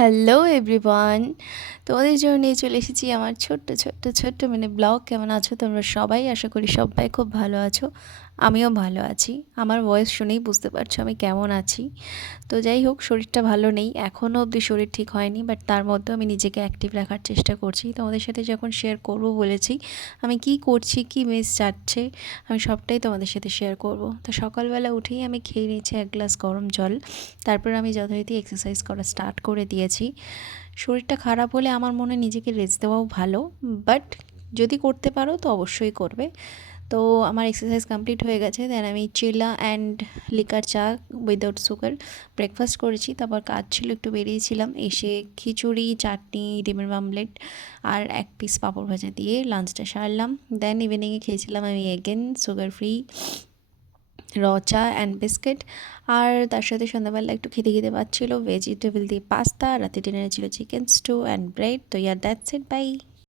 Hello everyone, তোমাদের জন্য নিয়ে চলে এসেছি আমার ছোট্ট মিনি ব্লগ। কেমন আছো তোমরা সবাই? আশা করি সবাই খুব ভালো আছো। আমিও ভালো আছি। আমার ভয়েস শুনেই বুঝতে পারছো আমি কেমন আছি। তো যাই হোক, শরীরটা ভালো নেই, এখনও অবধি শরীর ঠিক হয়নি, বাট তার মধ্যেও আমি নিজেকে অ্যাক্টিভ রাখার চেষ্টা করছি। তোমাদের সাথে যখন শেয়ার করব বলেছি, আমি কি করছি, কি মিস যাচ্ছে, আমি সবটাই তোমাদের সাথে শেয়ার করব। তো সকালবেলা উঠেই আমি খেয়ে নিয়েছি এক গ্লাস গরম জল। তারপর আমি যথারীতি এক্সারসাইজ করা স্টার্ট করে দিয়েছি। শরীরটা খারাপ হলে আমার মনে হয় নিজেকে রেস্ট দেওয়াও ভালো, বাট যদি করতে পারো তো অবশ্যই করবে। তো আমার এক্সারসাইজ কমপ্লিট হয়ে গেছে, দেন আমি চিলা অ্যান্ড লিকার চা উইদাউট সুগার ব্রেকফাস্ট করেছি। তারপর কাজ ছিল, একটু বেরিয়েছিলাম, এসে খিচুড়ি, চাটনি, ডিমের মামলেট আর এক পিস পাঁপড় ভাজা দিয়ে লাঞ্চটা সারলাম। দেন ইভিনিংয়ে খেয়েছিলাম আমি এগেন সুগার ফ্রি র চা অ্যান্ড বিস্কিট। আর তার সাথে সন্ধ্যাবেলা একটু খেতে পাচ্ছিলো ভেজিটেবল দিয়ে পাস্তা। রাতে ডিনারে ছিল চিকেন স্টু অ্যান্ড ব্রেড। তো ইয়ার দ্যাটস ইট, বাই।